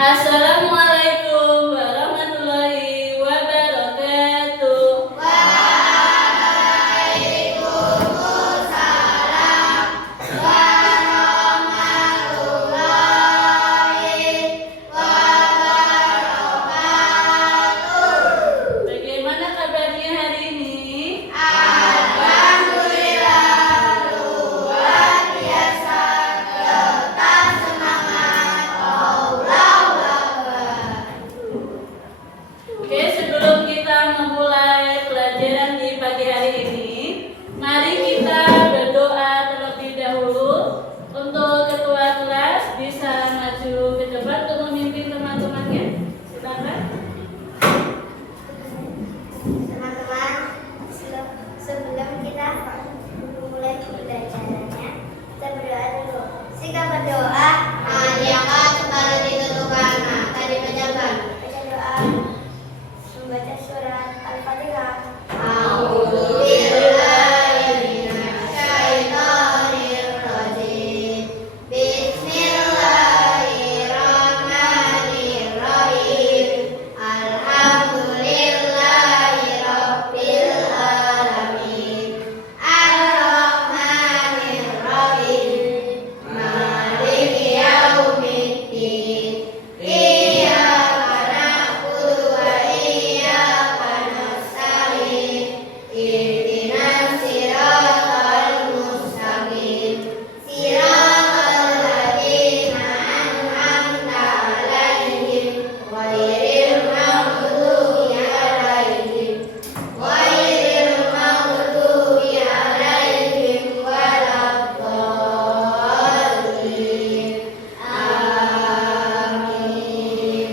Assalamualaikum warahmatullahi wabarakatuh. Waalaikumsalam warahmatullahi wabarakatuh. Bagaimana kabarnya hari ini? Alhamdulillah luar biasa, tetap semangat. Allahu Akbar. Oke, sebelum kita memulai pelajaran di pagi hari ini, mari kita berdoa terlebih dahulu. Untuk ketua kelas bisa maju ke depan untuk memimpin teman-temannya. Silakan. Teman-teman, sebelum kita memulai pembelajarannya, kita berdoa dulu. Sikap berdoa, angkat kepala ditentukan. Mata dipejamkan. Baca doa, membaca surat Al-Fatihah. A'udzubillahiminasyaitonirrajim. Bismillahirrahmanirrahim. Alhamdulillahirabbil alamin. Ar-Rahmanirrahim. Maliki yaumiddin. Iyyaka na'budu wa iyyaka nasta'in. Ihdinas siratal mustaqim. Siratal ladzina an'amta 'alaihim ghairil maghdubi 'alaihim waladdallin. Amin.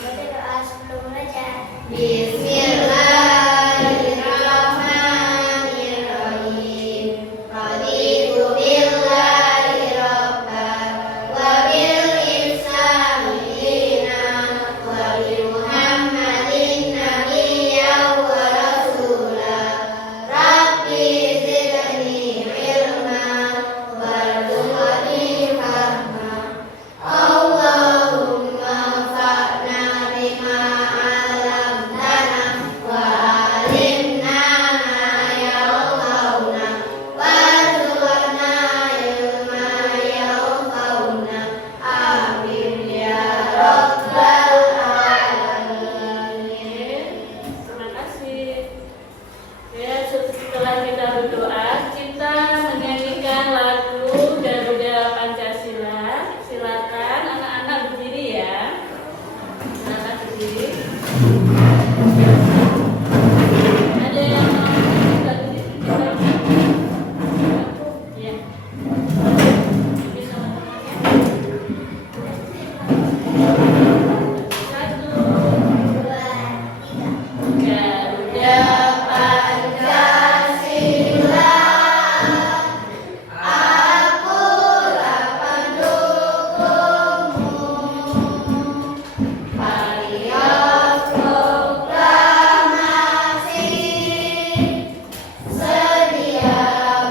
Baca doa sebelum belajar. Bismillahirrahmanirrahim. Raditu billahi rabban wa bil islami dinan wa bi Muhammadin nabiyyan wa rasula. Rabbi zidni ilma warzuqni fahma. Allahumma anfa'na bima 'allamtana wa 'allimna ma yanfa'una warzuqna ilma yanfa'una. Amin ya rabbal alamin. Terima kasih. Ya, setelah kita berdoa, kita menyanyikan lagu Garuda Pancasila. Silakan anak-anak berdiri ya. Silakan berdiri. Ada yang mau nyanyi lagu ini? Ya. Bisa satu, Garuda Pancasila, akulah pendukungmu. Parias proklamasi, sedia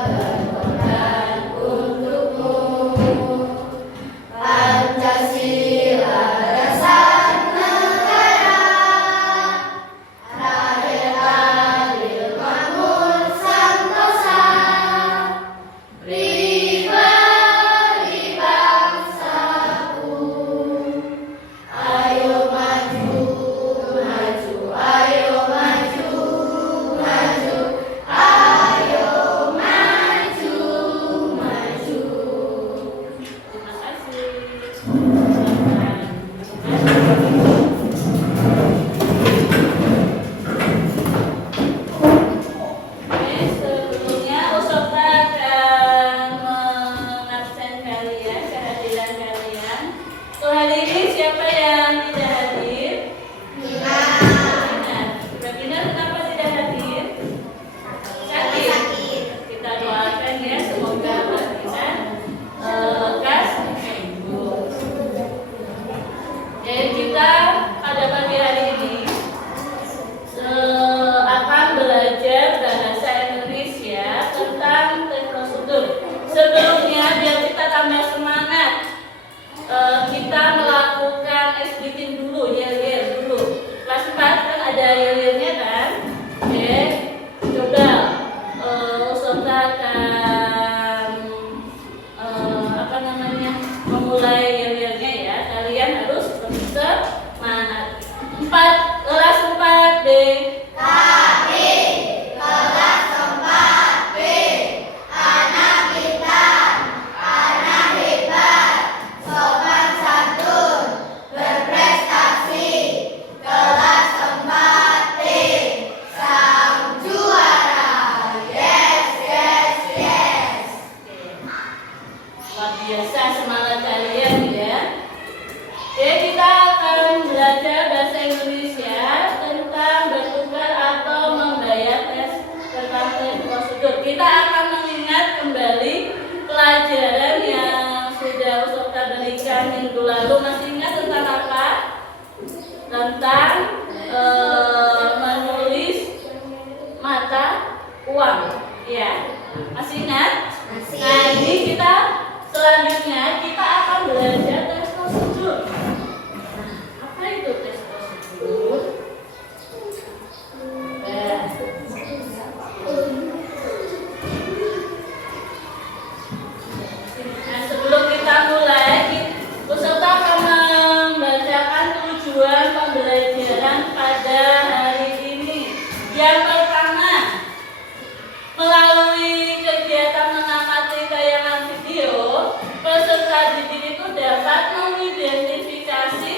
berkorban untukmu. Pancasila dasar negara, rakyat adil makmur sentosa. Pribadi bangsaku, ayo maju, maju, ayo maju, maju, ayo maju, maju. Terima kasih. Oke, sebelumnya Usopta akan mengabsen kalian, kehadiran kalian. Untuk hari ini siapa yang tidak hadir? Benar. Sudah benar kenapa tidak hadir? Sakit. Kita doakan ya, semoga Mbak Tina lekas sembuh. Jadi kita pada pagi hari ini akan belajar bahasa Indonesia tentang teknostruktur. Sebelumnya biar kita tambah semangat, kita melakukan memulai yel-yelnya ya, kalian harus lebih semangat. Kelas 4B. KB, kelas 4B. Anak pintar, anak hebat, sopan santun, berprestasi. Kelas 4B, sang juara. Yes, yes, yes. Luar biasa semangat kalian ya. Oke, kita akan belajar bahasa Indonesia tentang bertukar atau membayar tes tentang tes prosedur. Kita akan mengingat kembali pelajaran yang sudah Ustazah berikan minggu lalu. Masih ingat tentang apa? Tentang menulis mata uang. Ya, masih ingat? Masih. Nah, ini kita selanjutnya kita akan belajar tes prosedur. Nah, apa itu tes prosedur? Nah, sebelum kita mulai, peserta akan membacakan tujuan pembelajaran pada hari ini. Yang pertama, melalui kegiatan mengamati tayangan video, peserta didik itu dapat mengidentifikasi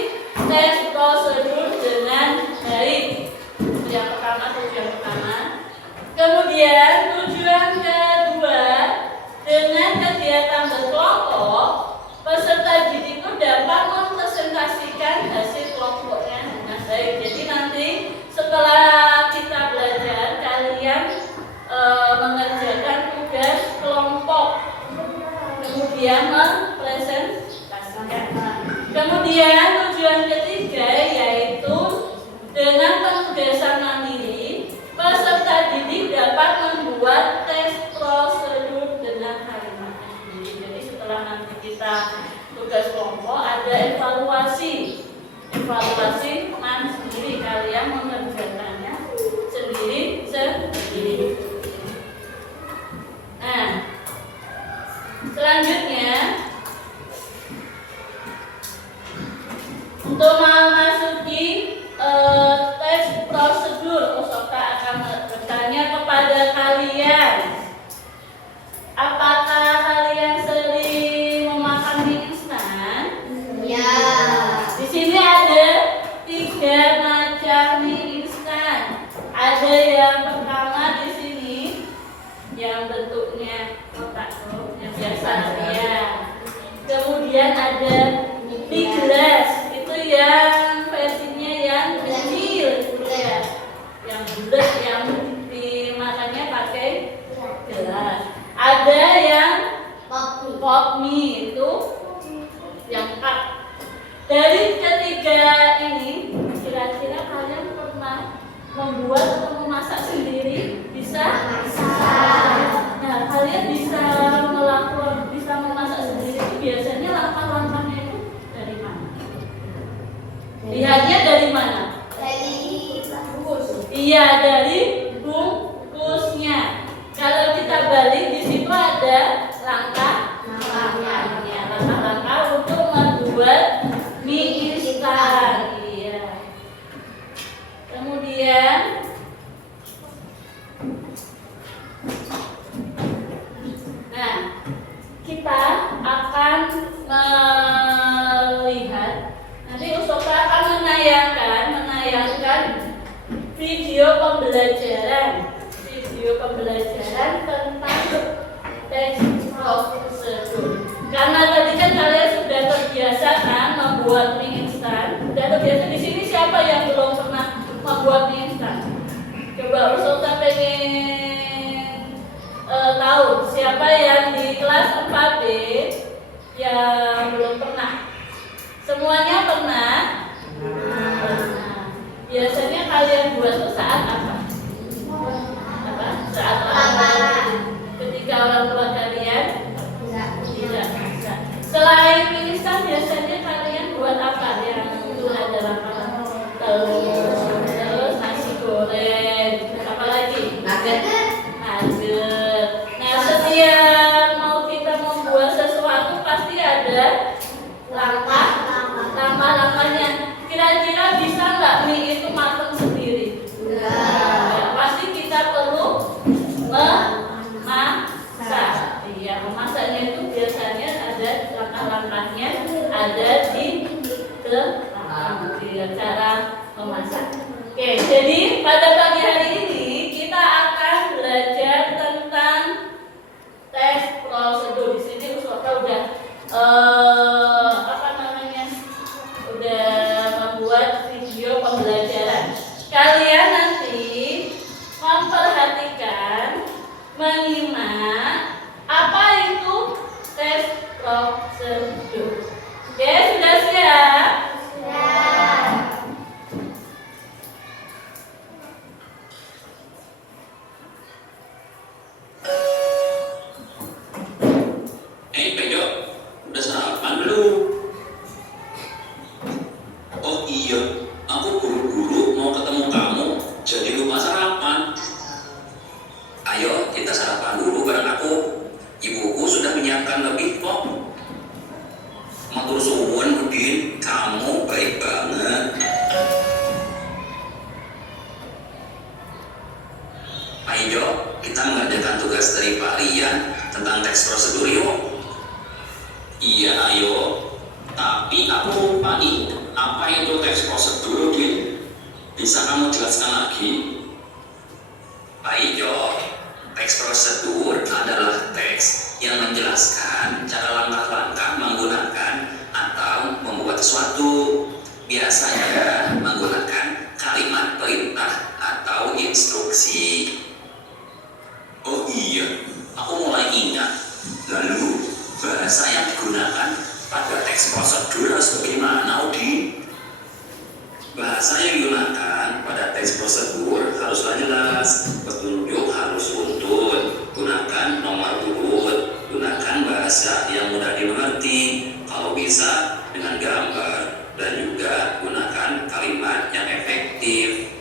tes prosedur dengan baik. Yang pertama, tujuan pertama. Kemudian tujuan kedua, dengan kegiatan berkelompok, peserta didik itu dapat mempresentasikan hasil kelompoknya dengan baik. Jadi nanti setelah kita belajar, kalian mengerjakan tugas kelompok, kemudian mempresentasikan. Kemudian tujuan ketiga yaitu dengan penugasan mandiri, peserta didik dapat membuat tes prosedur dengan kalimatnya sendiri. Jadi setelah nanti kita tugas kelompok ada evaluasi mana sendiri, kalian mengerjakannya sendiri. Nah, selanjutnya untuk memasuki tes prosedur, Ustazah akan bertanya kepada kalian, apakah kalian sering memakan mie instan? Ya. Di sini ada 3 macam mie instan. Ada yang pertama di sini yang bentuknya kotak yang biasa ya. Kemudian ada mie gelas, itu yang versinya yang kecil ya. Yang bulat yang dimakannya pakai gelas. Ada yang pop mie itu yang cup. Dari ketiga ini, kira-kira kalian pernah membuat atau memasak sendiri? Bisa? Nah, kalian bisa memasak sendiri itu biasanya langkah-langkahnya itu dari mana? Lihatnya dari mana? Dari bungkus. Iya, dari bungkusnya. Kalau kita balik di situ ada langkah-langkahnya. Langkah-langkah untuk membuat mie instan. Iya. Kemudian nah, kita akan melihat nanti Ustazah akan menayangkan video pembelajaran tentang tes prosedur. Karena tadi kan kalian sudah terbiasa kan membuat mie instan. Sudah terbiasa. Di sini siapa yang belum pernah membuat mie instan? Coba Ustazah pengen tahu siapa yang di kelas 4B yang belum pernah. Semuanya pernah? Pernah. Biasanya kalian buat itu saat apa? Saat apa? Ketika orang tua kalian tidak bisa. Selain mie instan biasanya kalian buat apa? Yang itu adalah telur, nasi goreng, apa lagi? Nugget. Nah, setiap mau kita membuat sesuatu pasti ada ada di cara memasak. Oke, jadi pada pagi hari ini kita akan belajar tentang tes prosedur. Di sini Ustazah udah udah membuat video pembelajaran. Kalian nanti memperhatikan, menyimak apa itu tes prosedur. Oke, sudah siap? Pejo, udah sarapan belum? Oh iya, aku buru-buru mau ketemu kamu, jadi lupa sarapan. Ayo, kita sarapan dulu bareng aku. Ibuku sudah menyiapkan lebih kok. Matur suwun, Udin, kamu baik banget. Ayo, kita mengerjakan tugas dari Pak Rian tentang teks prosedur yuk. Iya, ayo. Tapi aku lupa nih, apa itu teks prosedur, Udin? Bisa kamu jelaskan lagi? Pak Ijo, teks prosedur adalah teks yang menjelaskan cara langkah-langkah menggunakan atau membuat sesuatu. Biasanya menggunakan kalimat perintah atau instruksi. Oh iya, aku mulai ingat. Lalu, bahasa yang digunakan pada teks prosedur harus bagaimana, Udi? Bahasa yang digunakan pada teks prosedur haruslah jelas, petunjuk harus runtun, gunakan nomor urut, gunakan bahasa yang mudah dimengerti, kalau bisa dengan gambar, dan juga gunakan kalimat yang efektif.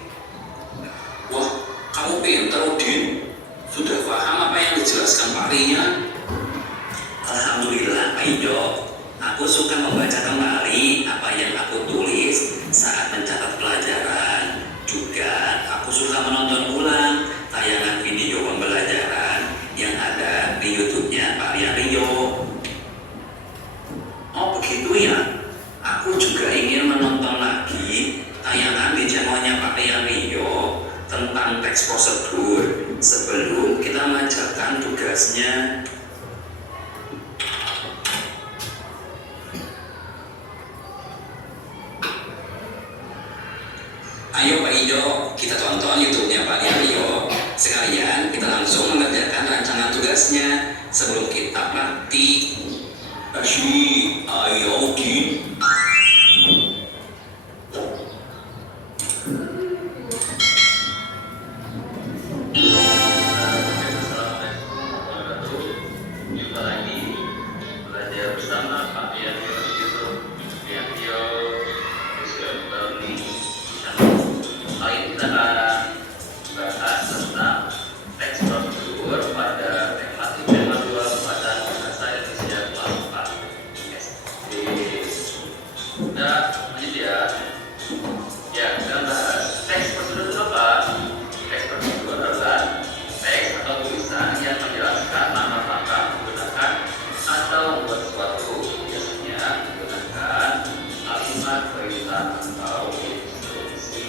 Wah, kamu pintar, Udin. Sudah paham apa yang dijelaskan Pak Rian? Alhamdulillah, Pak Ijo. Aku suka membaca kembali apa yang aku tulis saat mencatat pelajaran. Juga aku suka menonton ulang tayangan video pembelajaran yang ada di YouTube-nya Pak Rian Rio. Oh begitu ya? Aku juga ingin menonton lagi tayangan di channelnya Pak Rian Rio tentang teks prosedur sebelum kita mengerjakan tugasnya. Ayo Pak Ijo, kita tonton YouTube-nya Pak Rio. Sekalian kita langsung mengerjakan rancangan tugasnya sebelum kita praktik. Asyik, ayo Udin. Jumpa lagi belajar bersama Pak Rian Rio. Kali ini kita akan bahas tentang teks prosedur pada tema 2 pada bahasa Indonesia kelas 4 SD. Udah lanjut ya. Ya, kita bahas teks prosedur itu apa? Teks prosedur adalah teks atau tulisan yang menjelaskan langkah-langkah menggunakan atau membuat sesuatu, biasanya menggunakan kalimat perintah atau instruksi.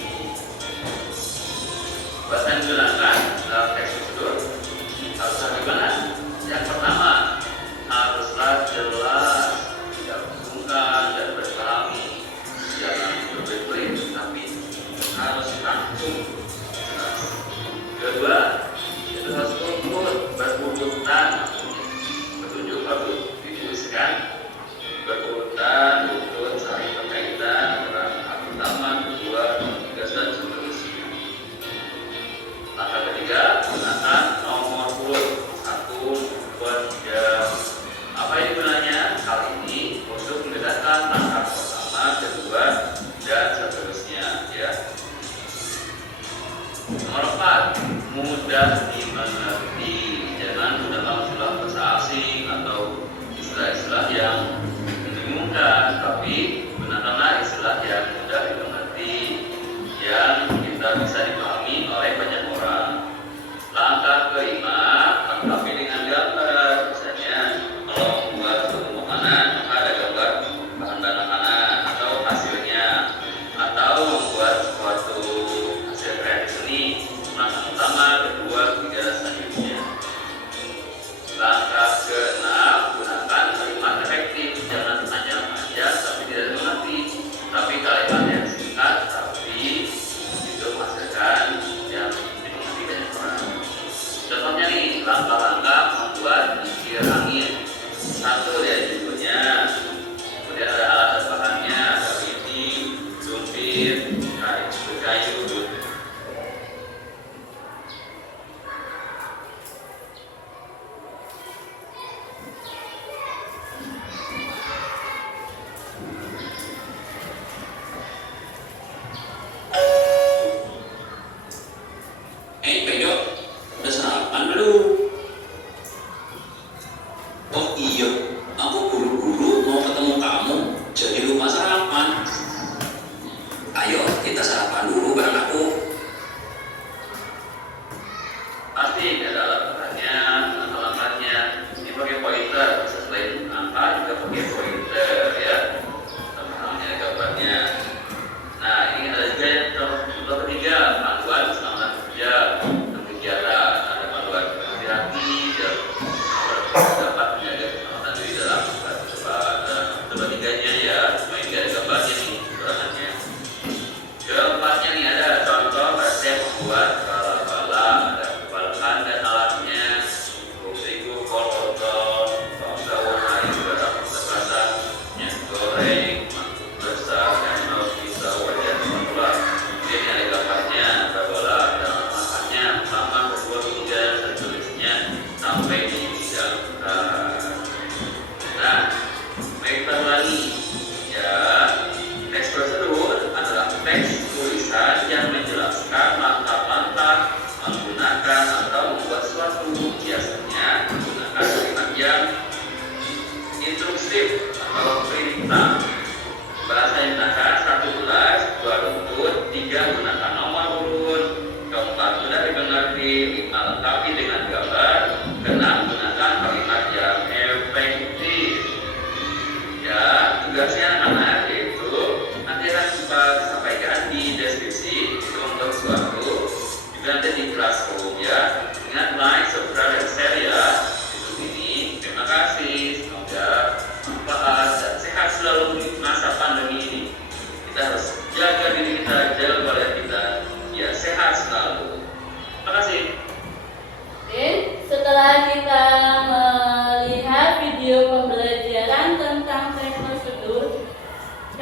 Bahasa yang digunakan dalam teks prosedur haruslah gimana? Yang pertama, haruslah jelas, tidak membingungkan dan berpahami. Jangan berbelit-belit, tapi harus langsung jelas. Kedua, itu harus urut, berurutan. Petunjuk harus dituliskan berurutan, urut, saling berkaitan antara pertama, kedua, ketiga, dan seterusnya. Langkah ketiga, gunakan nomor urut 1, 2, 3. Apa yang gunanya? Hal ini untuk membedakan langkah pertama, kedua, dan seterusnya. Ya. Nomor 4, mudah dimengerti. Jangan gunakan istilah bahasa asing atau istilah-istilah yang membingungkan, tapi gunakanlah istilah yang mudah dimengerti, yang kita bisa dipahami oleh banyak orang. Langkah kelima, lengkapi dengan gambar. Misalnya, kalau membuat suatu makanan, maka ada gambar bahan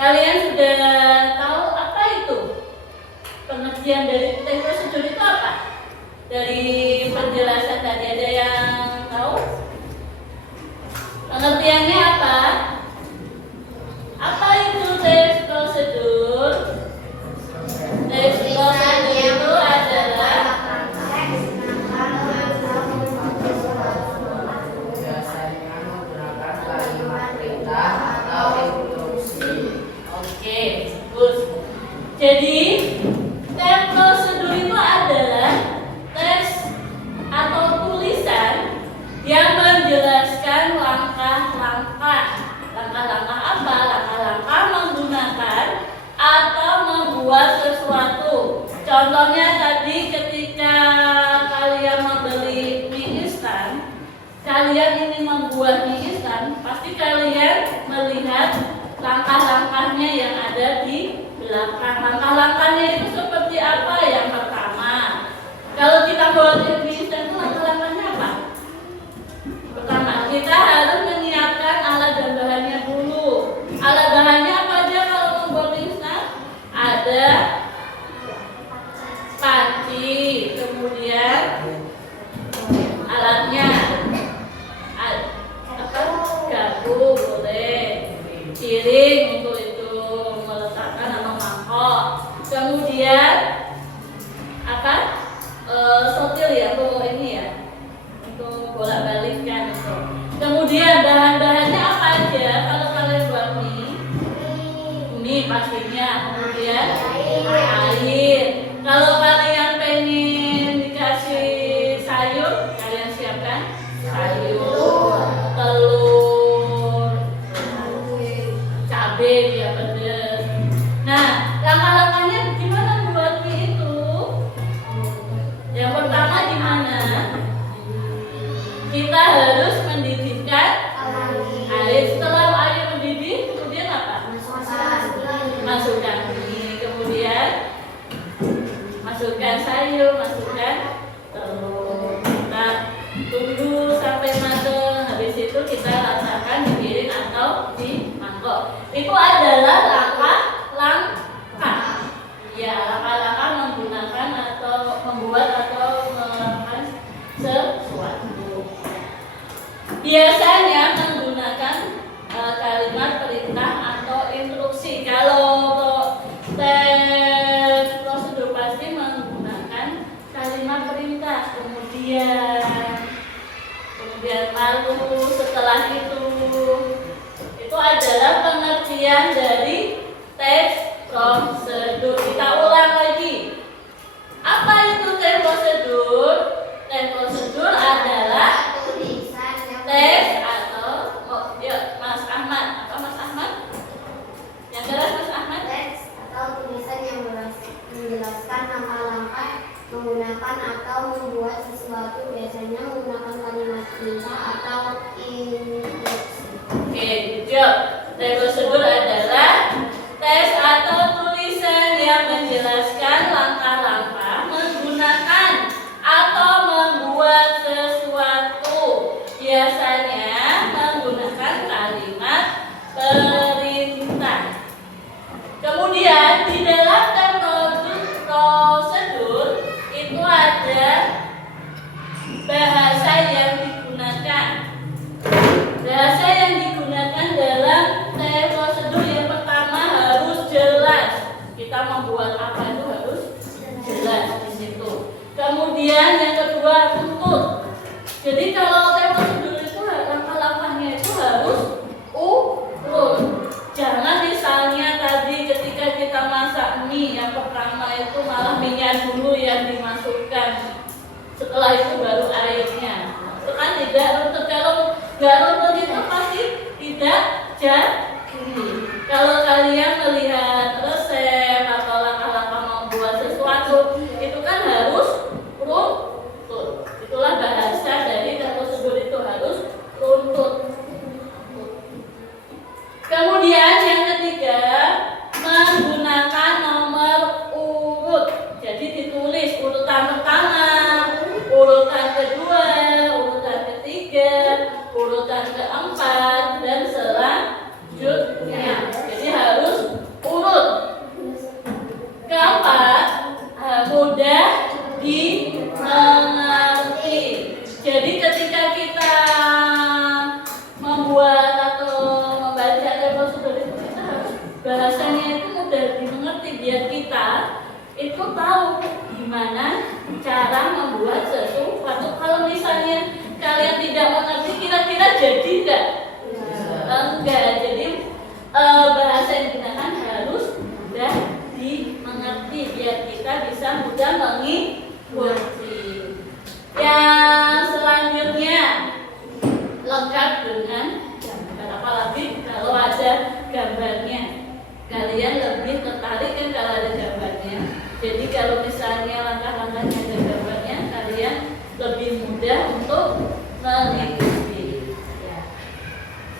Kalian sudah tahu apa itu? Pengertian dari tes prosedur itu apa? Dari penjelasan tadi ada yang tahu? Pengertiannya apa? Apa itu tes prosedur? Tes prosedur itu adalah biasanya menggunakan kalimat perintah atau instruksi. oke, bagus. Jadi tes prosedur itu adalah tes atau tulisan yang menjelaskan langkah-langkah apa? Langkah-langkah menggunakan atau membuat sesuatu. Contohnya tadi ketika kalian membeli mie instan, kalian ingin membuat mie instan, pasti kalian melihat langkah-langkahnya yang ada di belakang. Langkah-langkahnya itu seperti apa? Yang pertama, kalau kita buat mie instan itu langkah-langkahnya apa? Pertama, kita harus menyiapkan alat dan bahannya dulu. Alat bahannya apa aja kalau membuat mie instan? Ada panci, kemudian alatnya garpu boleh, piring untuk itu meletakkan atau mangkok, kemudian apa? Sotil ya, untuk ini ya, untuk bolak balikkan itu. Kemudian bahan-bahannya apa aja kalau kalian buat mie pastinya, kemudian air. Kalau kalian pengen dikasih sayur, kalian siapkan sayur, telur, cabai ya pedas. Nah, langkah-langkahnya gimana buat mie itu? Yang pertama gimana? Kita harus mendidihkan air. Setelah air mendidih, kemudian apa? Masukkan mie, kemudian masukkan sayur, masukkan telur. Nah, tunggu sampai matang. Habis itu kita letakkan di piring atau di mangkok. Itu adalah langkah-langkah. Ya, langkah-langkah menggunakan atau membuat atau melakukan sesuatu. Biasanya menggunakan kalimat perintah atau instruksi. Kalau tes prosedur pasti menggunakan kalimat perintah, kemudian lalu setelah itu adalah pengertian dari tes prosedur. Kita ulang lagi. Apa itu tes prosedur? Tes prosedur adalah tulisan yang tes atau Mas Ahmad. Apa Mas Ahmad? Yang jelas Mas Ahmad? teks atau tulisan yang menjelaskan langkah-langkah menggunakan atau membuat sesuatu, biasanya menggunakan kalimat perintah atau instruksi. Oke, jawab. Tes prosedur adalah tes atau tulisan yang menjelaskan langkah-langkah menggunakan atau membuat sesuatu, biasanya menggunakan kalimat perintah. Kemudian di dalam tes prosedur itu ada bahasa yang digunakan. Bahasa yang digunakan dalam tes prosedur yang pertama harus jelas. Kita membuat apa itu harus jelas di situ. Kemudian yang kedua runtut. Jadi kalau tes prosedur itu langkah-langkahnya itu harus urut. Jangan misalnya tadi ketika kita masak mie, yang pertama itu malah minyak dulu yang dimasukkan, setelah itu baru airnya. Itu kan tidak runtut. Kalau nggak runtut itu pasti tidak jadi. Kalau kalian melihat resep atau langkah-langkah membuat sesuatu, itu kan harus runtut. Itulah bahasa dari tes prosedur, itu harus runtut. Kemudian yang ketiga, menggunakan nomor urut. Jadi ditulis urutan pertama, urutan kedua, urutan ketiga, urutan keempat, dan selanjutnya. Jadi harus bahasanya itu mudah dimengerti, biar kita itu tahu gimana cara membuat sesuatu. Kalau misalnya kalian tidak mengerti, kira-kira jadi enggak? Enggak. Jadi bahasa yang digunakan harus mudah dimengerti biar kita bisa mudah mengikuti. Yang selanjutnya lengkap dengan gambar, apalagi kalau ada gambarnya. Kalian lebih tertarik kan kalau ada gambarnya. Jadi kalau misalnya langkah-langkahnya ada gambarnya, kalian lebih mudah untuk mengikuti.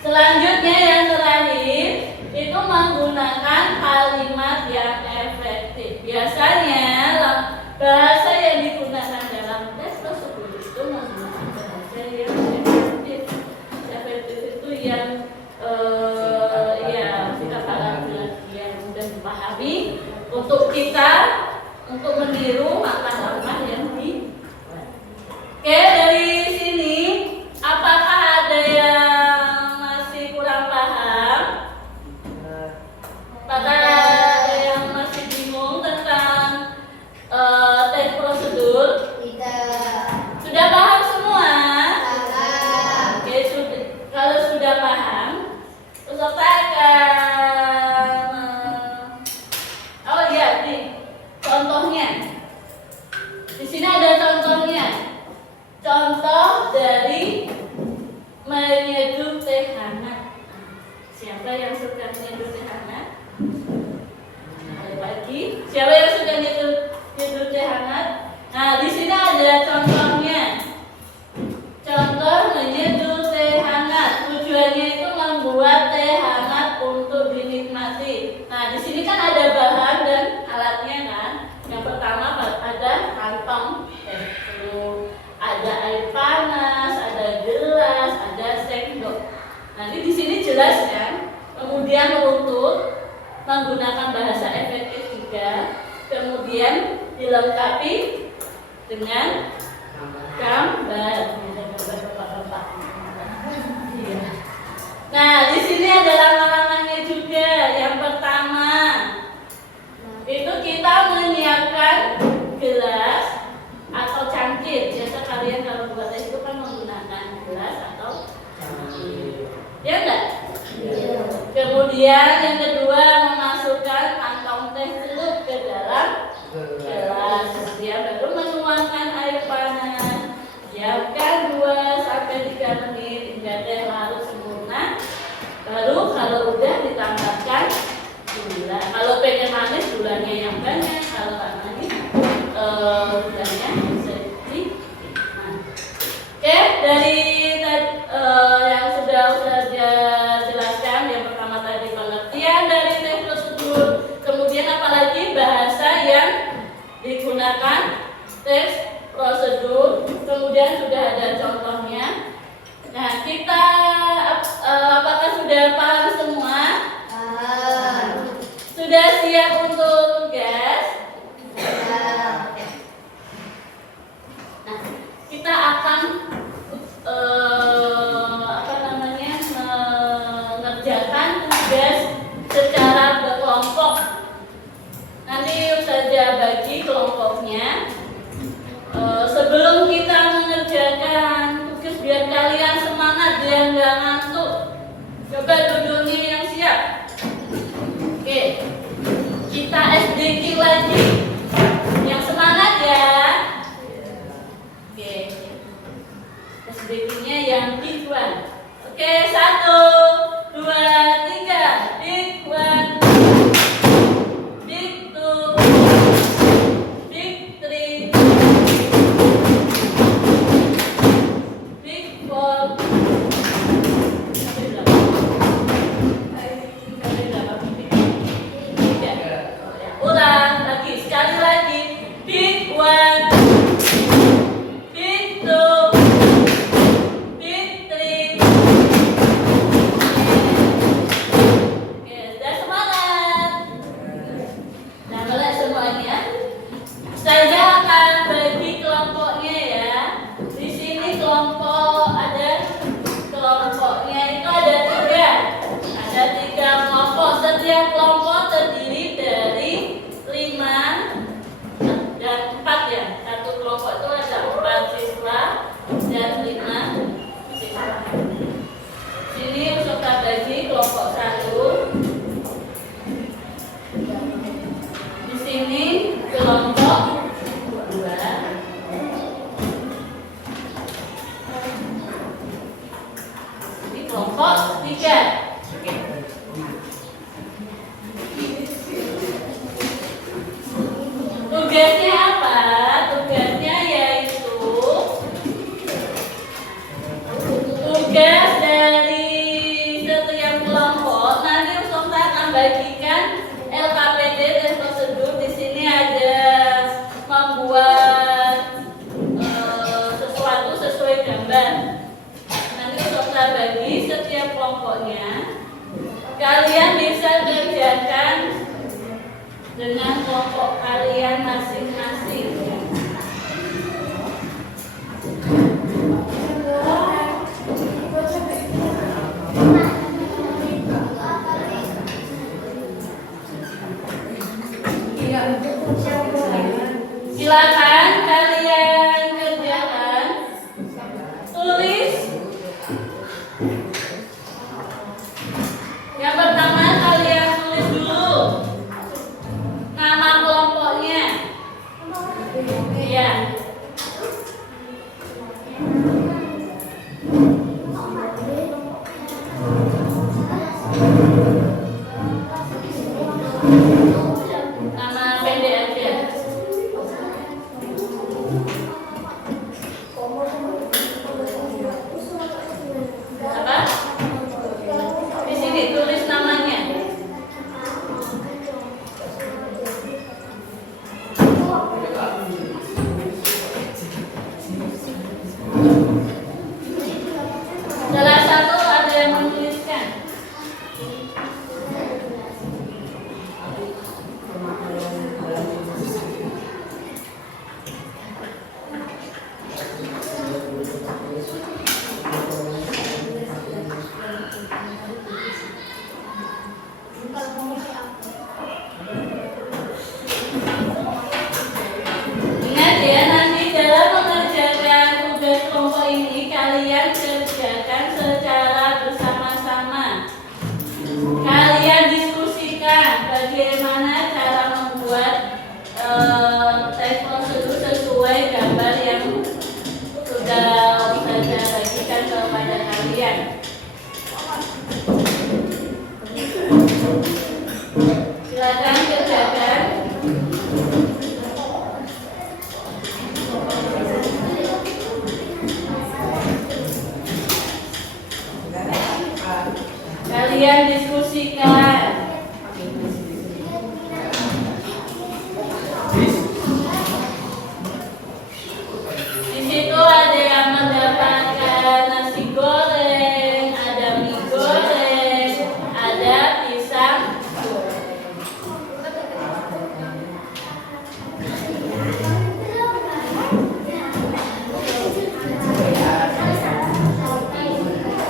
Selanjutnya yang terakhir itu menggunakan kalimat yang efektif. Biasanya bahasa yang digunakan dalam teks tersebut itu menggunakan bahasa yang efektif. Efektif itu yang kita laki-laki yang mudah dipahami untuk kita untuk meniru langkah-langkah yang dibuat. Oke, dari sini apakah ada yang masih kurang paham? Apakah ada yang masih bingung tentang teks prosedur? Tidak. Sudah paham semua? Paham. Oke, kalau sudah paham, peserta akan lihat nih contohnya. Di sini ada contohnya. Contoh dari menyeduh teh hangat. Siapa yang suka menyeduh teh hangat? Ada lagi. Siapa yang suka menyeduh teh hangat? Nah, di sini ada contohnya. Contoh menyeduh teh hangat. Tujuannya itu membuat teh hangat untuk dinikmati. Nah, di sini kan ada bahan dan alatnya kan. Yang pertama ada kantong teh, ada air panas, ada gelas, ada sendok. Nanti di sini jelas kan. Kemudian menuntut menggunakan bahasa efektif juga. Kemudian dilengkapi dengan gambar. Iya. Nah, di sini ada langkah-langkahnya juga. Yang pertama, itu kita menyiapkan gelas atau cangkir. Biasa kalian kalau buat teh itu kan menggunakan gelas atau cangkir. Ya enggak? Iya. Kemudian yang kedua, memasukkan kantong teh celup ke dalam gelas. Kemudian baru menuangkan air panas. Diamkan 2-3 menit hingga teh larut sempurna. Baru kalau udah ditambahkan gula. Kalau pengen manis gulanya yang banyak. Kalau nggak manis gulanya sedikit. Oke, dari yang sudah jelaskan, yang pertama tadi pengertian dari teks prosedur. Kemudian apalagi bahasa yang digunakan teks prosedur. Kemudian sudah ada contohnya. Nah, kita apakah sudah paham semua? Sudah siap untuk tugas? Nah, kita akan mengerjakan tugas secara berkelompok. Nanti Ustazah bagi kelompoknya. Sebelum kita mengerjakan tugas biar kalian semangat dan nggak ngantuk, coba duduknya yang siap. Oke, kita SDQ lagi. Yang semangat ya. Oke, SDQ-nya yang big one. Oke, 1, 2, 3, big one, big two, big three, big four, sampai berapa? Tugasnya apa? Tugasnya yaitu tugas dari setiap kelompok. Nanti Ustazah akan bagikan LKPD dan prosedur. Di sini ada membuat sesuatu sesuai gambar. Nanti Ustazah bagi setiap kelompoknya. Kalian bisa kerjakan dengan kelompok kalian masing-masing. Silakan kalian kerjakan. Tulis. Yang pertama kalian tulis dulu nama kelompoknya. Iya. Nama pendek aja. Apa? Di sini tulis namanya. Salah satu ada yang menuliskan. Ingat ya, nanti dalam mengerjakan tugas kelompok ini kalian kerjakan secara bersama-sama. Kalian diskusikan bagaimana cara membuat teks prosedur sesuai gambar yang sudah Ustazah bagikan kepada kalian. Silakan kerjakan. Kalian diskusikan. Di situ ada yang mendapatkan nasi goreng, ada mie goreng, ada pisang goreng.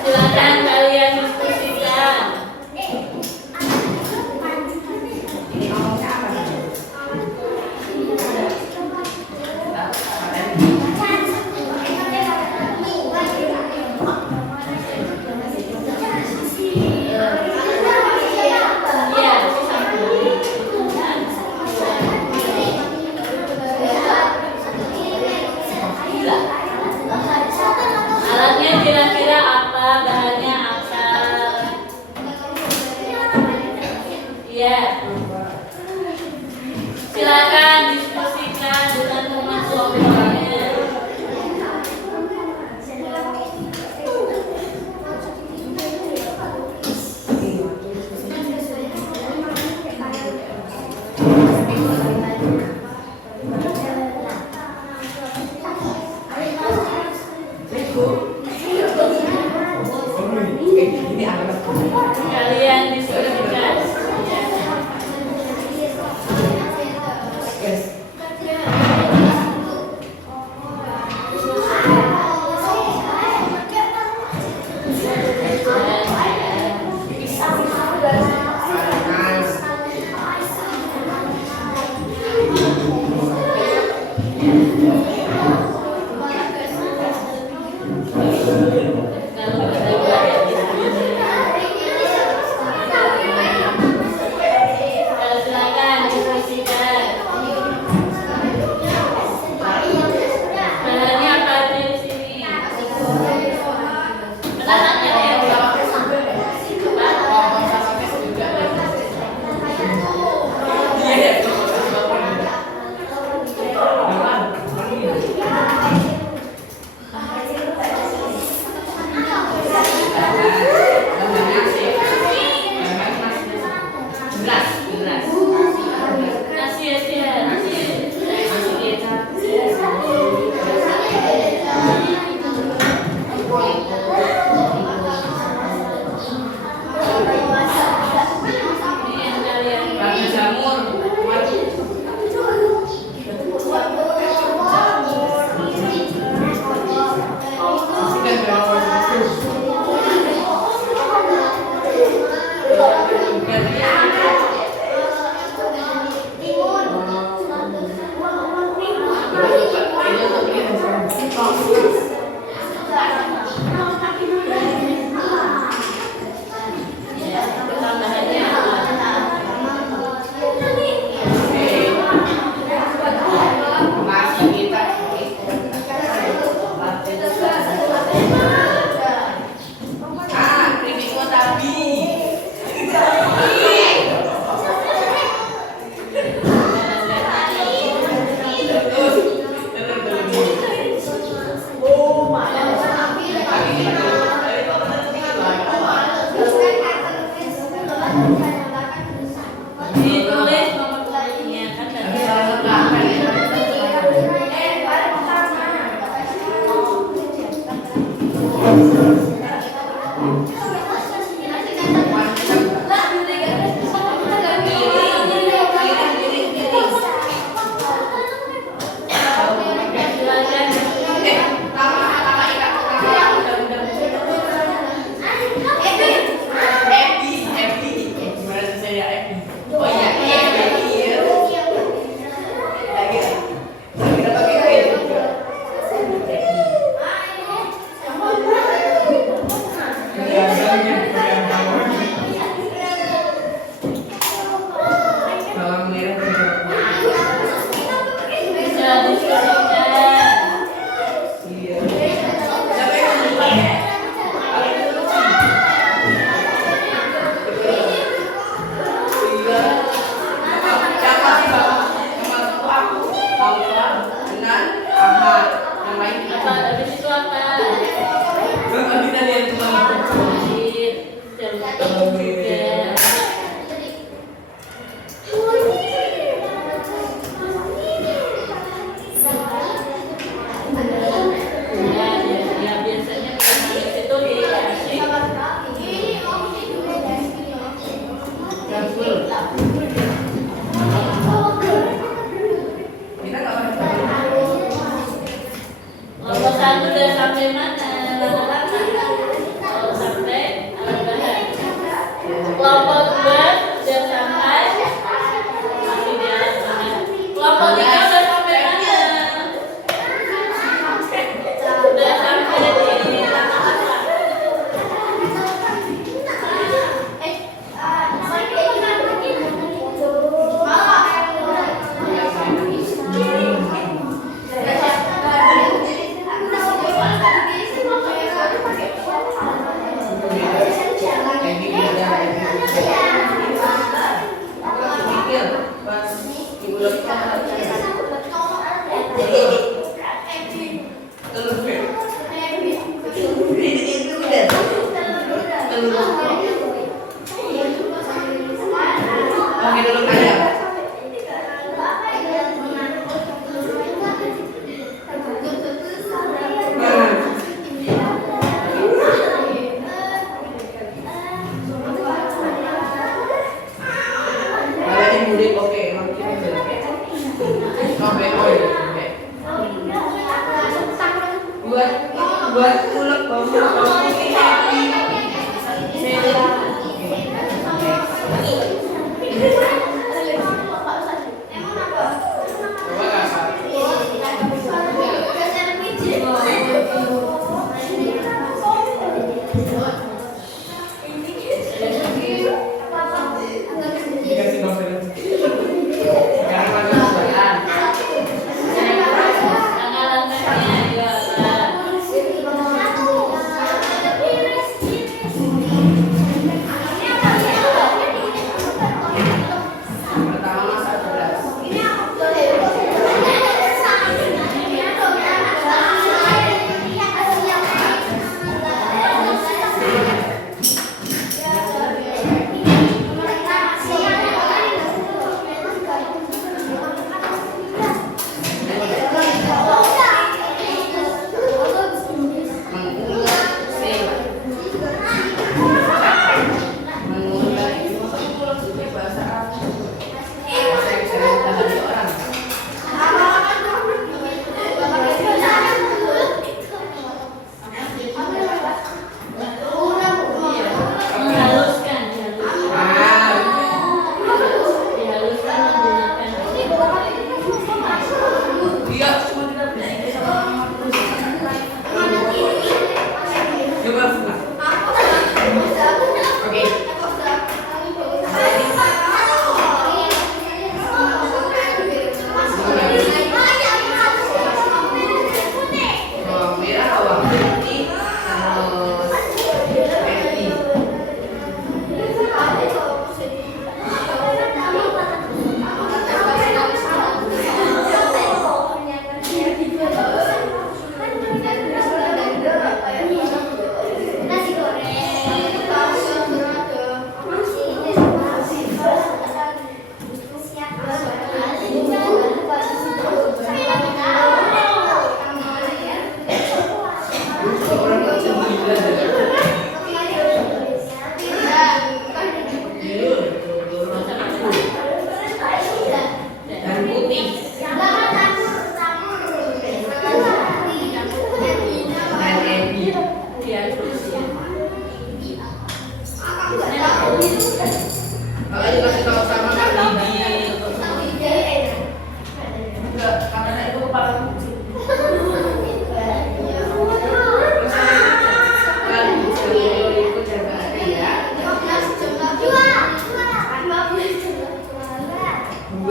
Silakan kalian diskusikan. Iya, alatnya kira-kira apa, bahannya apa? Iya. Silakan diskusikan dengan teman kelompoknya. Kalian diskusikan. Nasi aja. Ini yang kalian Bagi jamur. tambahannya Masih kita keripik tapi ditulis nomor urutnya kan tadi. Bisa diskusikan. Apa habis itu apa? Air, terus juga. Ya biasanya kalau itu dikasih kelompok 1 udah sampai mana? Kalau sampai alat bahan. Kelompok 2 udah sampai masih di alat bahan. Kelompok 3 udah sampai mana? Udah sampai di langkah apa? buat ulek Ya,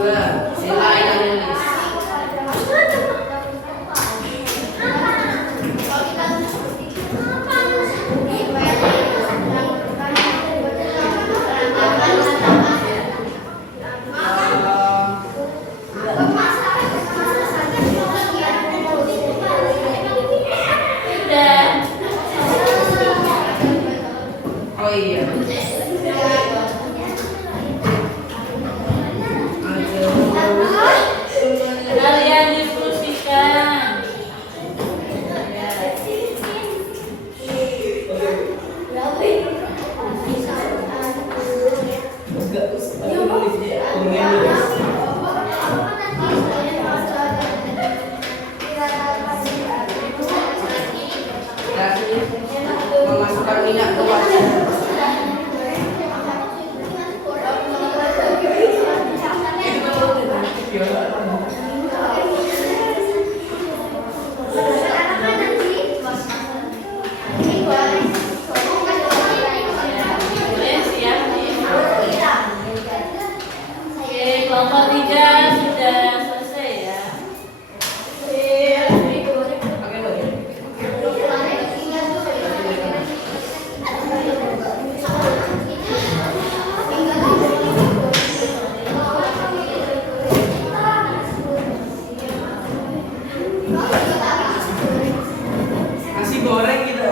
Dua. Sila yang nulis. Udah. Oh iya. Kalian diskusikan. Memasukkan minyak ke wajan. Boleh siap nih. Oke, kelompok 3 sudah selesai ya. Nasi goreng gitu.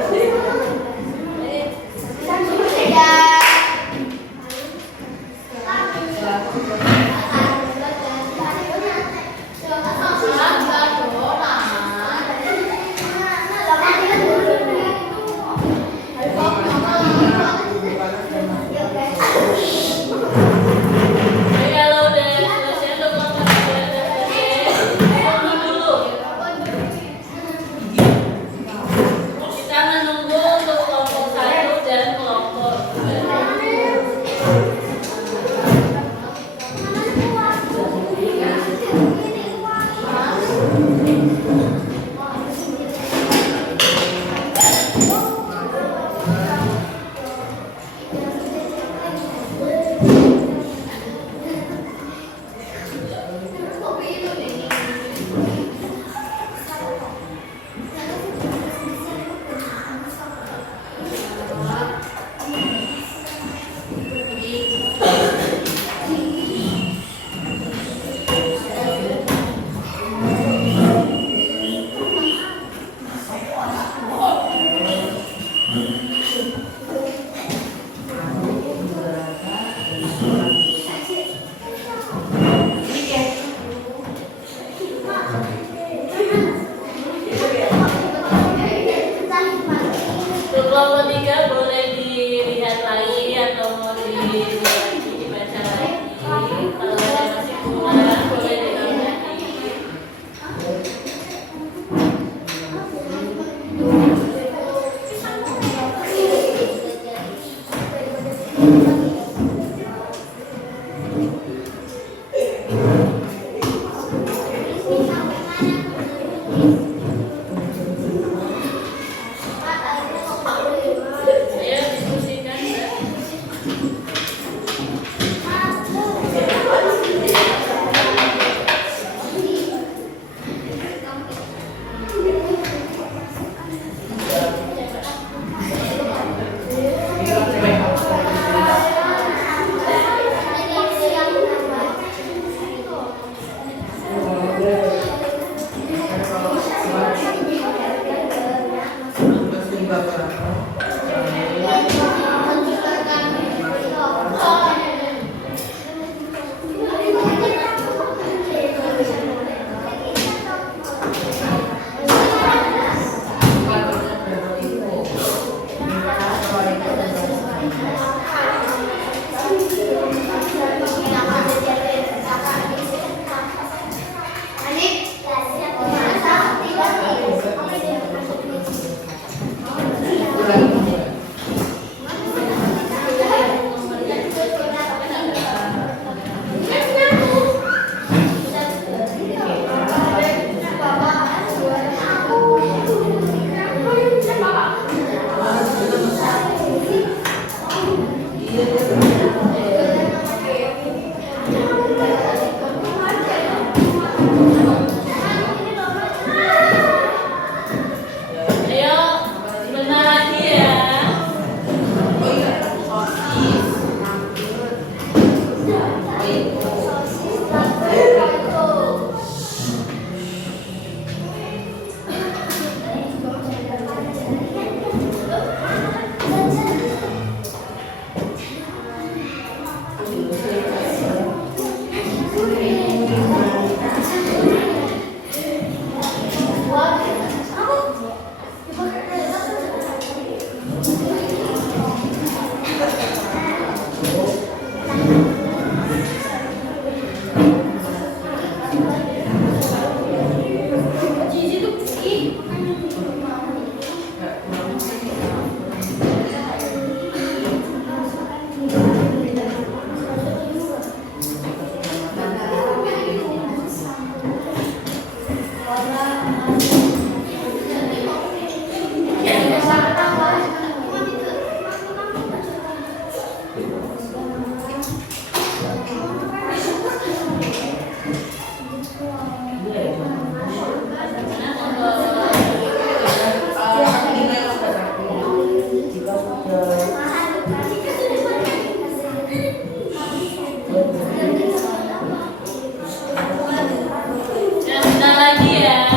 Sebentar lagi ya.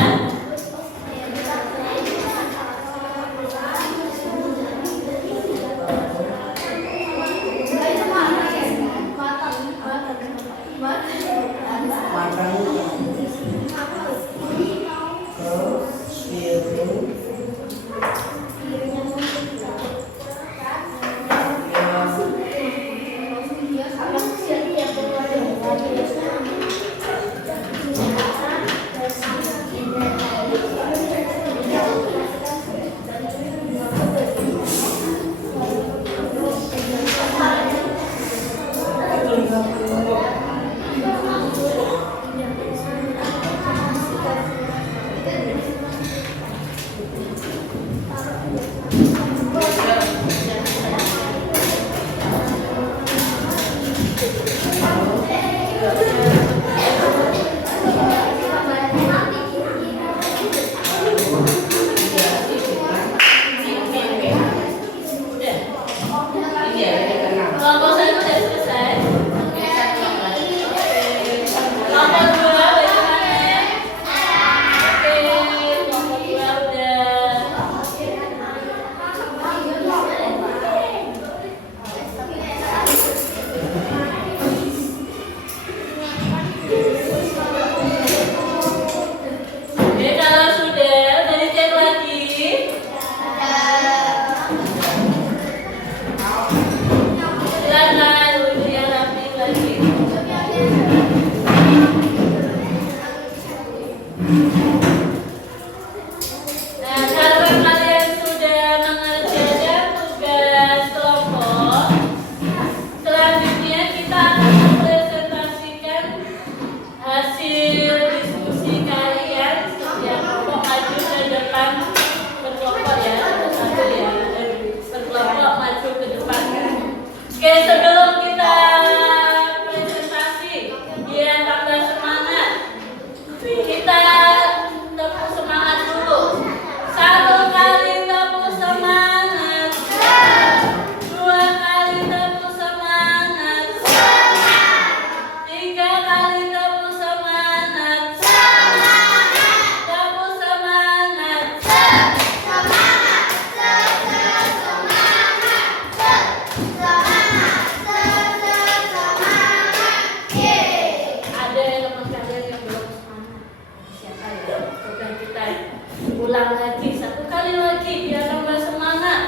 Kelompok saya sudah selesai. Kelompok dua bagaimana? Oke, kelompok dua udah. Oke, kalau sudah, dari cek lagi. Silakan duduk yang rapi lagi. Nah, kalau kalian sudah mengerjakan tugas kelompok, selanjutnya kita akan mempresentasikan hasil diskusi kalian setiap kelompok maju ke depan berkelompok ya, satu ya, berkelompok maju ke depan. Oke, sebelum kita presentasi, biar tambah semangat, kita tepuk semangat dulu. Satu kali tepuk semangat, dua kali tepuk semangat, tiga kali tepuk semangat, tepuk semangat. Ada teman kalian yang belum semangat. Siapa ya? Bukan kita ulang lagi, satu kali lagi biar tambah semangat.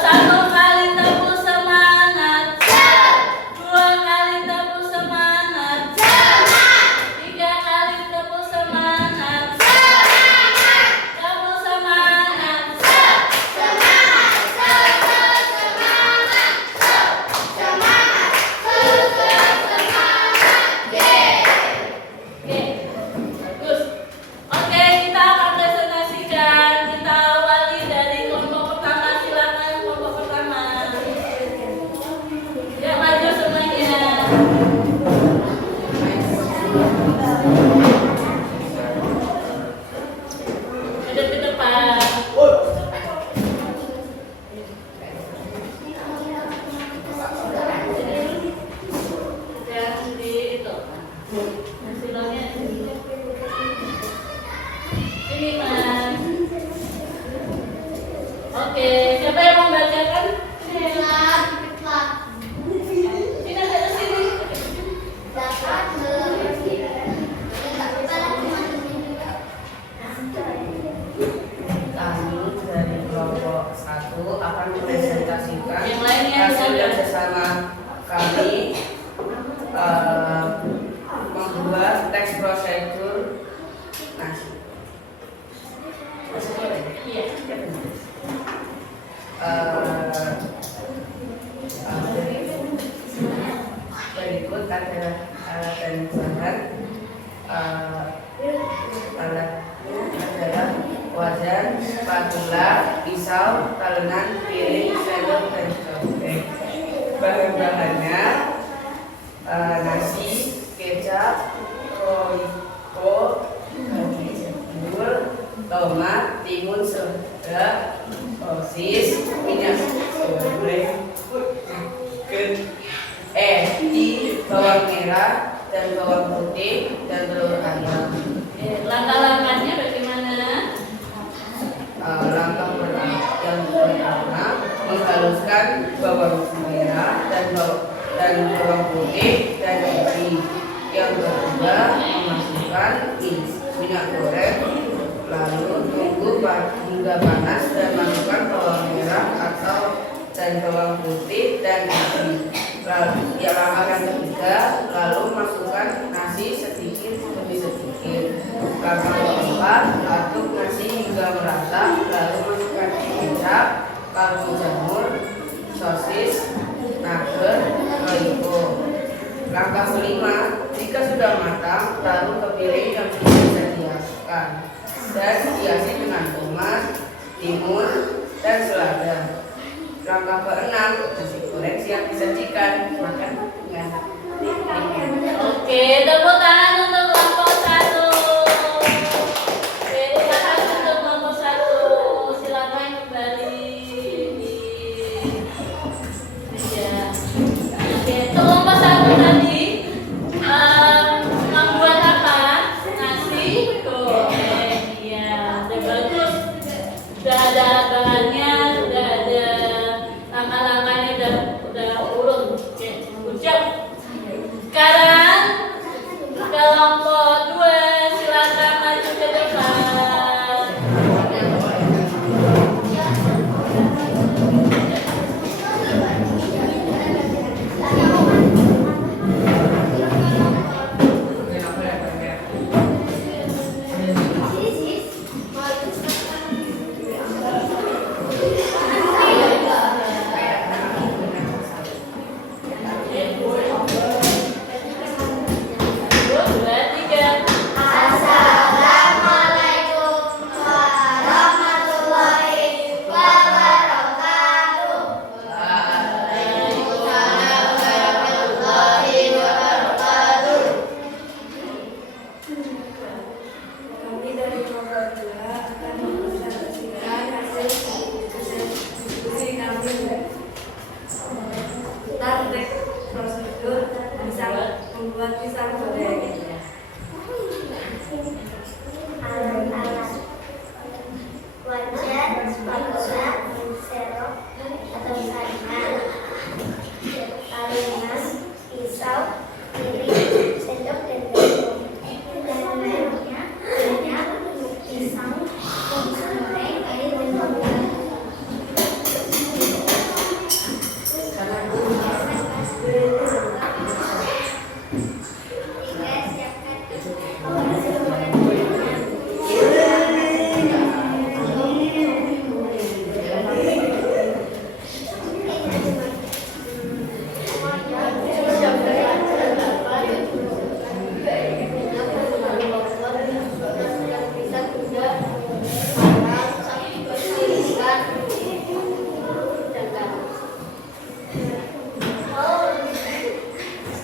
Satu kali tepuk semangat, dua kali tepuk semangat, tiga kali tepuk semangat, tepuk semangat. Oke, bagus. Oke, kita akan presentasikan. Kita awali dari kelompok pertama. Silakan kelompok pertama. Ya, maju semuanya. Ada ke depan. Yang di itu. Silangnya ini mas. Oke, siapa yang mau bacakan? Sini ada sini. berikut adalah alat dan bahan. Alatnya adalah wajan, spatula, pisau, talenan, piring, sendok, dan cobek. Bahan-bahannya nasi, kecap, royco, jamur, tomat, timun, soda, sosis, minyak goreng, bawang merah dan bawang putih dan telur ayam. Langkah-langkahnya bagaimana? Langkah yang pertama menghaluskan bawang merah dan bawang putih dan isi. Yang kedua memasukkan minyak goreng, lalu tunggu hingga panas dan masukkan bawang merah dan bawang putih dan isi. Lalu langkah yang ketiga, lalu masukkan nasi sedikit demi sedikit. Langkah keempat, aduk nasi hingga merata, lalu masukkan kecap, kaldu jamur, sosis, nugget, royco. Langkah kelima, jika sudah matang, taruh ke piring yang sudah disediakan dan hiasi dengan tomat, timun, dan selada. Langkah keenam, nasi goreng siap disajikan. Makan dengan Oke, tepuk tangan untuk kelompok 1. Terima kasih untuk kelompok 1. Silakan kembali di meja. Oke, kelompok 1 tadi membuat apa? Nasi goreng. Iya, udah bagus. Sudah ada bahannya, sudah ada langkah-langkahnya, udah urut. Oke, ucap. Sekarang kelompok 2 silakan maju ke depan. Membuat pisang goreng. Alat-alat wajan, spatula, serok atau saringan, talenan, pisau, piring, sendok dan garpu. Dan lainnya banyak pisang, goreng, air dan bawang.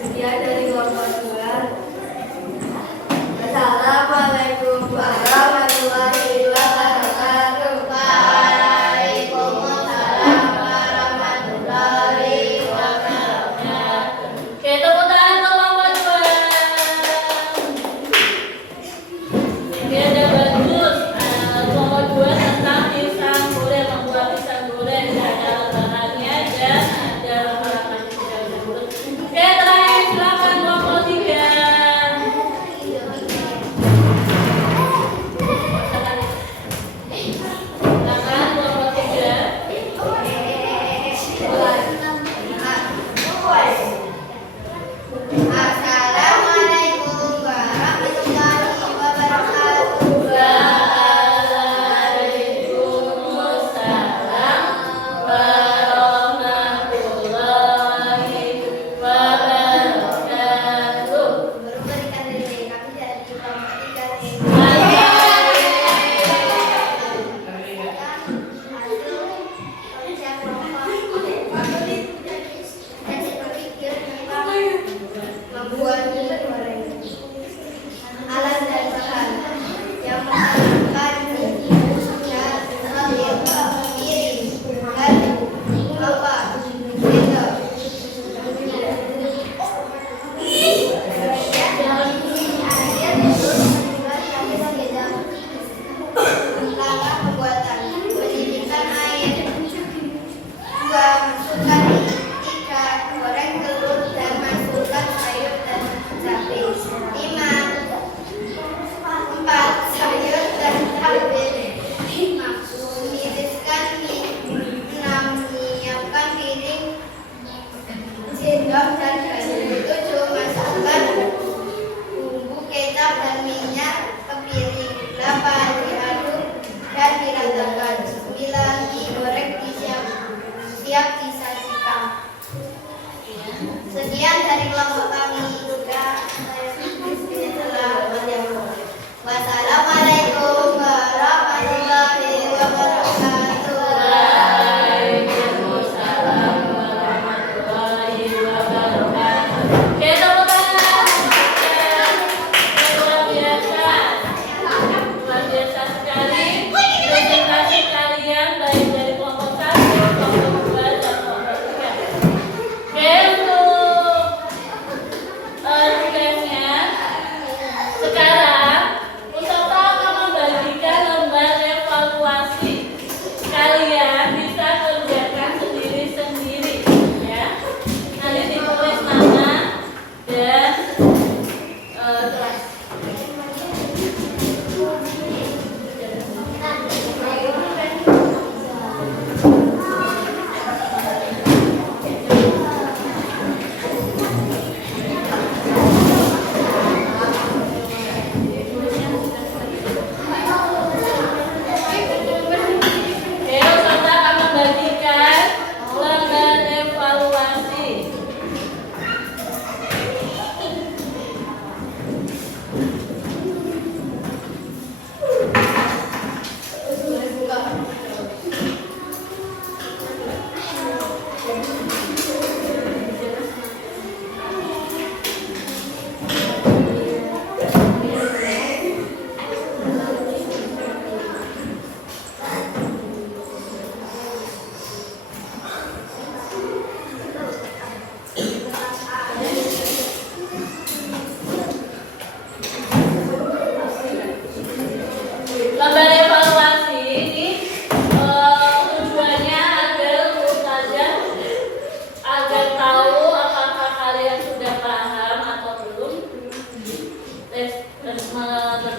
Sekian dari kelompok 2. Assalamualaikum warahmatullahi wabarakatuh. Waalaikumsalam warahmatullahi wabarakatuh. Oke, tepuk tangan kelompok 2. Oke, udah bagus. Kelompok 2 tentang pisang goreng, membuat pisang goreng. Ada bahannya dan ada langkah-langkahnya. Oke, terakhir silakan kelompok 3.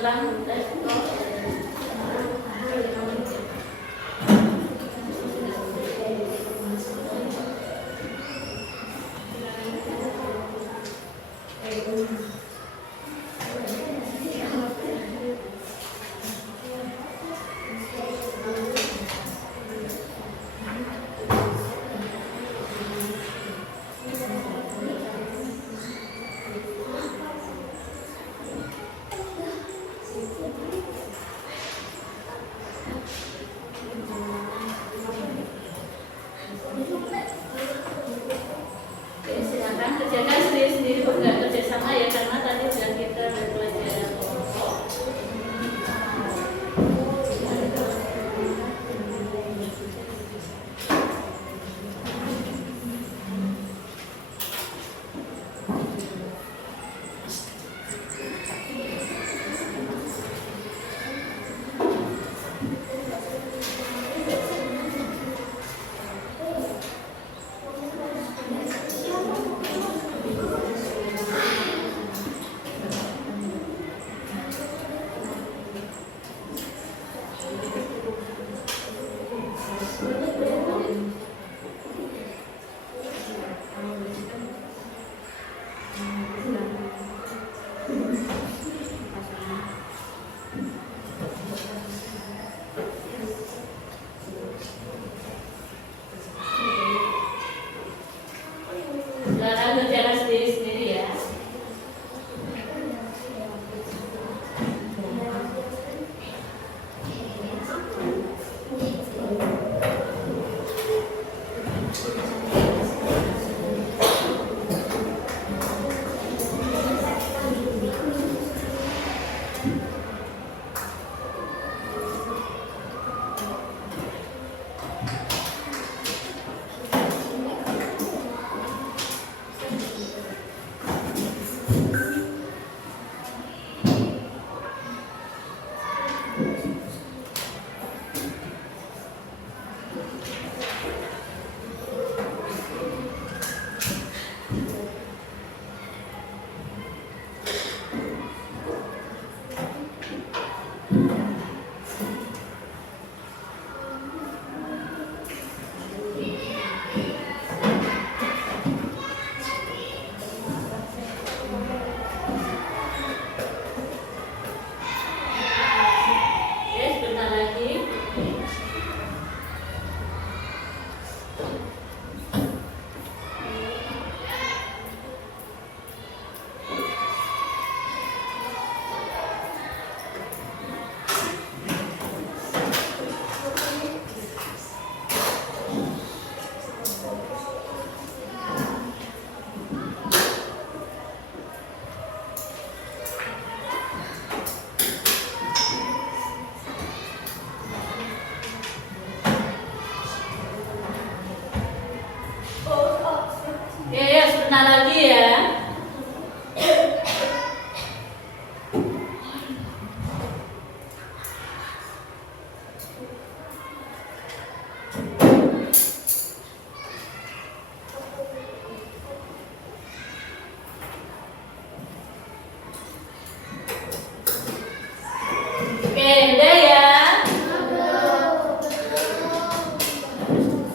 tentang silakan kerjakan sendiri-sendiri, nggak kerjasama ya, karena tadi sudah kita belajar kelompok. Silakan kerjakan sendiri-sendiri ya. Oke, sebentar lagi. Ya, sebentar lagi ya. Oke, udah ya.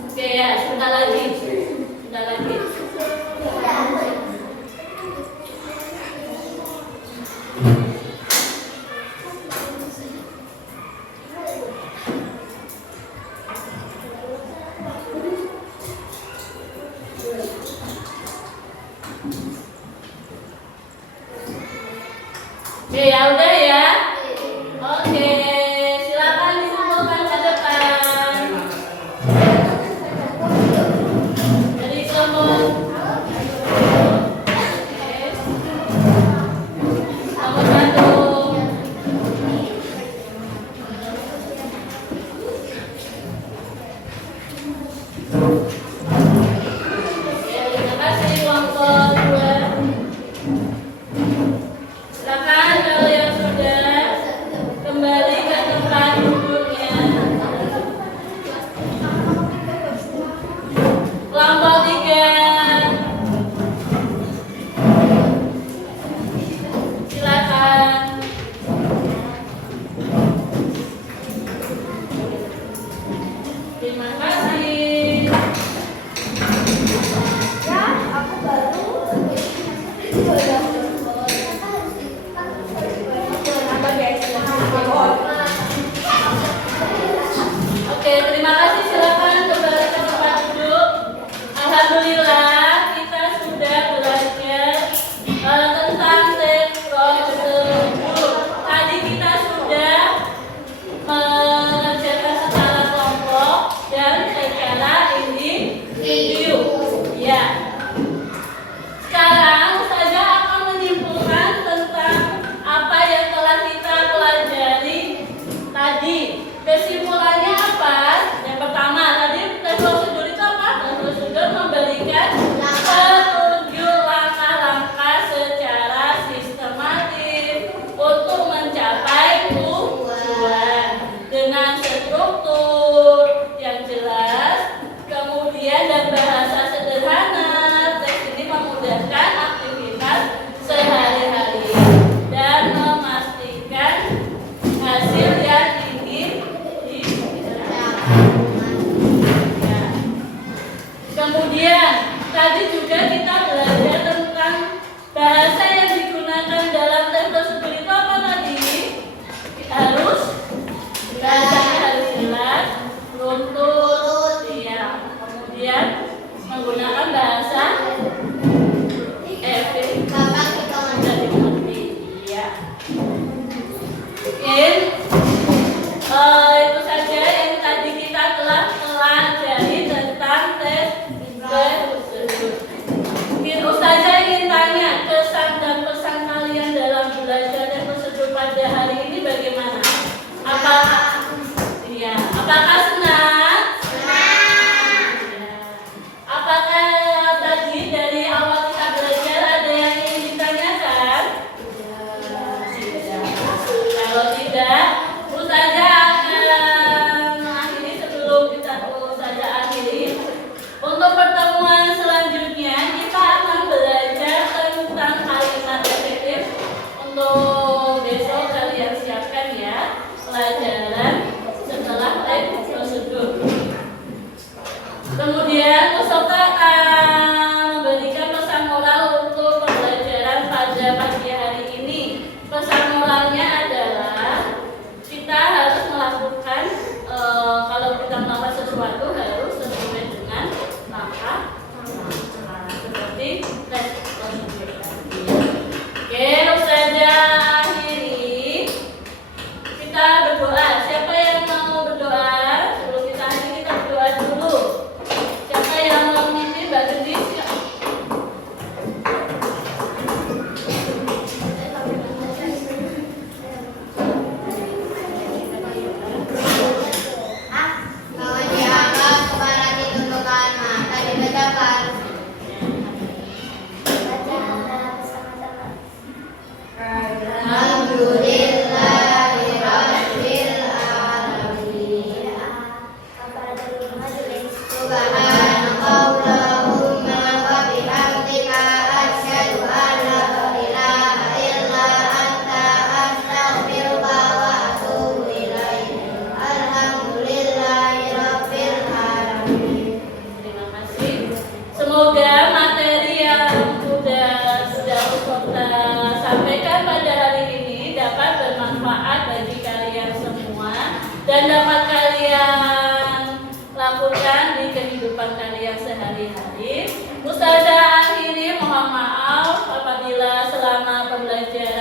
Oke ya, sebentar lagi. Sebentar lagi. Oke ya, udah ya. Oke, silakan dikumpulkan ke depan. Jadi kelompok. Oke. Kelompok 1. Oke, terima kasih kelompok 2. Silakan kalau yang sudah dapat kalian lakukan di kehidupan kalian sehari-hari. Ustazah akhiri mohon maaf apabila selama pembelajaran